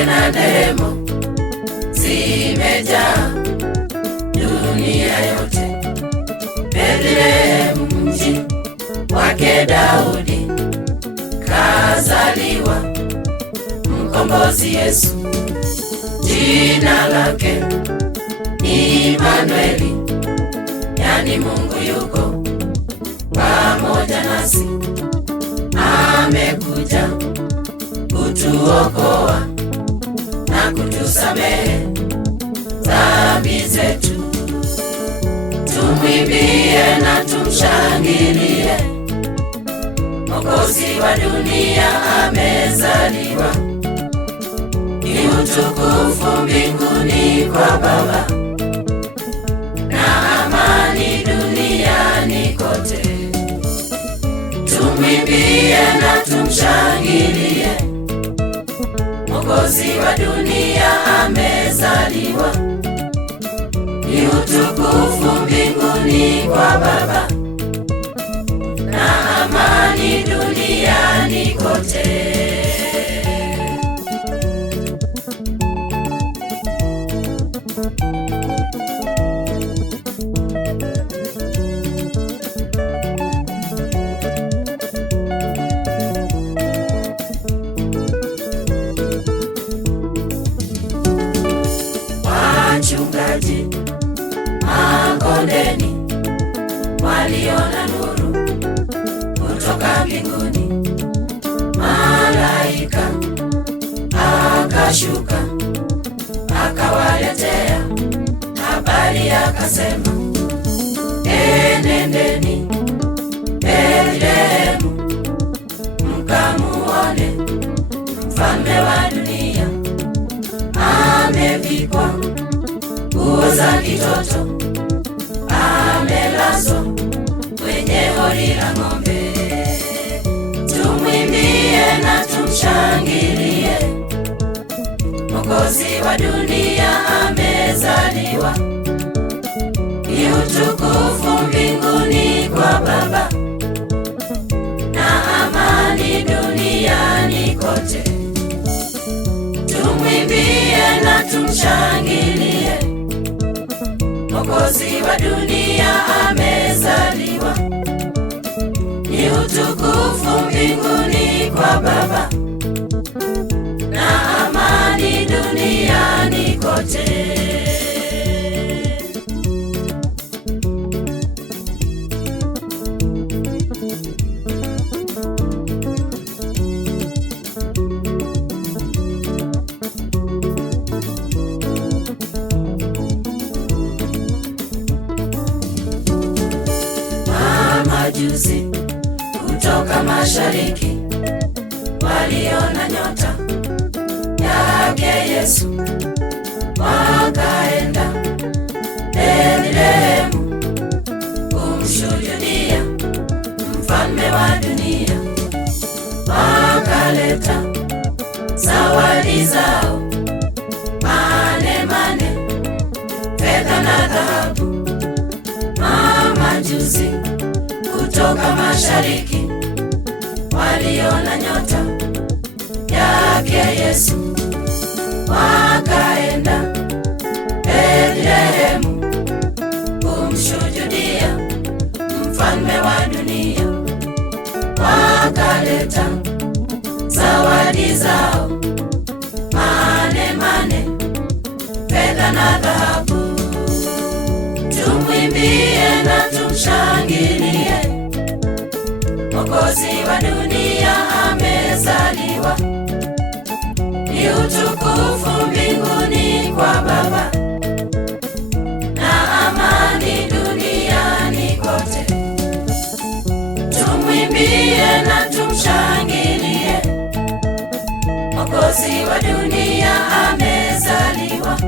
shangwe na nderemo zimejaa dunia yote. Bethlehemu mji wake Daudi kazaliwa mkombozi Yesu. Jina lake ni Imanueli, yani Mungu yuko pamoja nasi. Amekuja kutuokoa na kutusamehe dhambi zetu. Tumwimbie na tumshangilie, Mwokozi wa dunia amezaliwa. Ni utukufu mbinguni kwa Baba na amani duniani kote. Tumwimbie na tumshangilie, Mwokozi wa dunia amezaliwa. Ni utukufu mbinguni kwa Baba na amani duniani kote. Wachungaji makondeni waliona nuru kutoka mbinguni. Malaika akashuka akawaletea habari, akasema, enendeni Bethlehemu mkamuone mfalme wa dunia. Amevikwa nguo za kitoto, amelazwa kwenye hori la ng'ombe. Tumwimbie na tumshangilie, Mwokozi wa dunia amezaliwa. Ni utukufu mbinguni kwa Baba na amani duniani kote. Tumwimbie na tumshangilie, Mwokozi wa dunia amezaliwa. Ni utukufu mbinguni kwa Baba na amani duniani kote. Majusi kutoka mashariki waliona nyota yake Yesu, wakaenda Bethlehemu kumshuhudia mfalme wa dunia. Wakaleta zawadi zao, mane, fedha na dhahabu. Majusi kutoka mashariki waliona nyota yake Yesu, wakaenda Bethlehemu kumshuhudia mfalme wa dunia. Wakaleta zawadi zao, mane, fedha na dhahabu. Tumwimbie na tumshangilie, Mwokozi wa dunia amezaliwa. Ni utukufu mbinguni kwa Baba na amani duniani kote. Tumwimbie na tumshangilie, Mwokozi wa dunia amezaliwa.